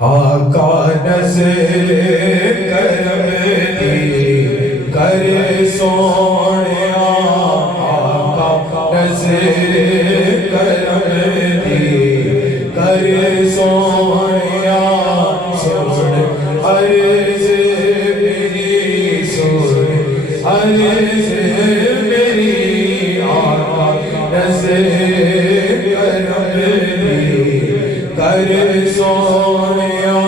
आका नज़र करम दी कर सोनिया, आका नज़र करम दी कर सोनिया, सुन अर्ज़ मेरी सुन अर्ज़ मेरी, आका नज़र करम दी कर सोनिया,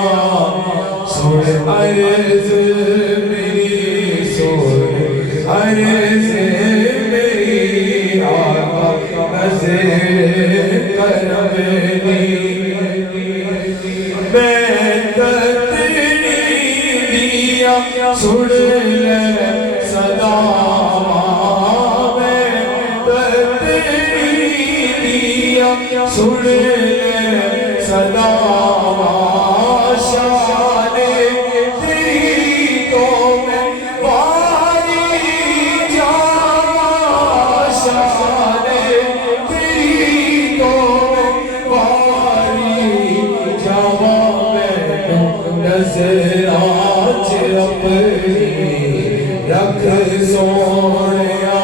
सुन अर्ज़ मेरी सुन अर्ज़ मेरी, आका नज़र करम दी। मैं कतरी दिया सुन ले सदा, मैं कतरी दिया सुन ले सदा, शाने तेरी तो मैं वारी जावा, शाने तेरी तो मैं वारी जावा, मैं नज़र आज अपनी रख सोनिया,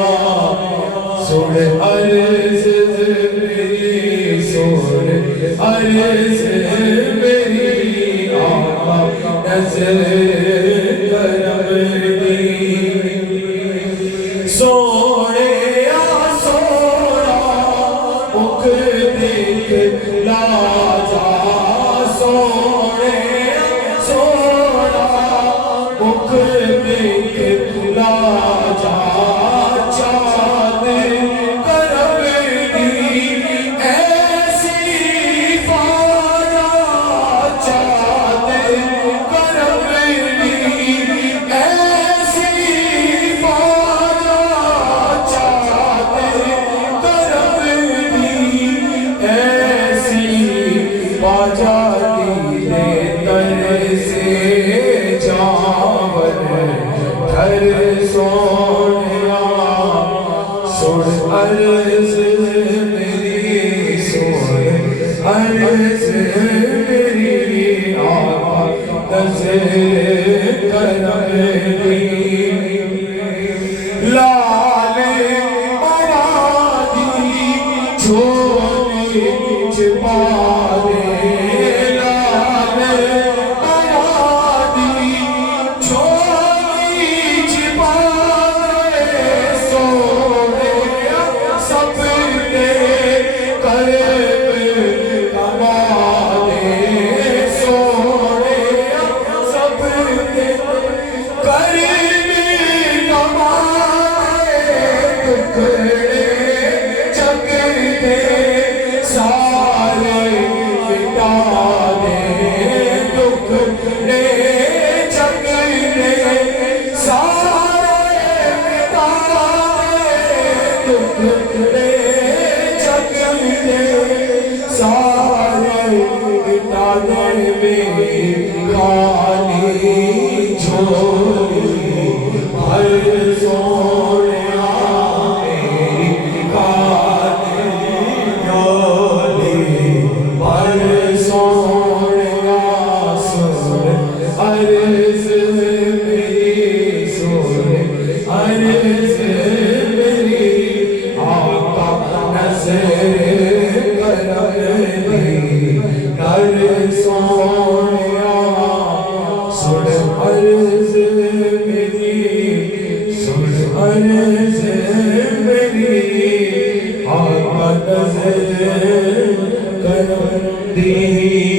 सुन अर्ज़ मेरी सुन अर्ज़ मेरी, आका नज़र करम दी। सोने सोना मुख देख लाजा, सोने सोना मुख देख लाजा, चाँद करम दी ऐसी फाजा, चाँद करम दी ऐसी फाजा, चाँद करम दी ऐसी फाजा, दीने तर से जावन धर सोनिया, सुन अर्ज़ मेरी सुन अर्ज़ मेरी, आका नज़र करम दी। लाल मरादी झोली छिपा दे, लाल मरादी झोली छिपा दे, सोने सबने कर्म कमा दे, सोने सबने कर्म कमा दे, टुकड़े जग दे सारे मिटा दे, टुकड़े जग दे सारे मिटा दे, टुकड़े जग दे सारे मिटा दे, मेरी खाली झोली भर सोनिया, मेरी खाली झोली भर सोनिया, सुन अर्ज़ मेरी सुन अर्ज़ मेरी, आका नज़र करम दी कर सोनिया, सुन अर्ज़ मेरी सुन अर्ज़ मेरी, आका नज़र करम दी।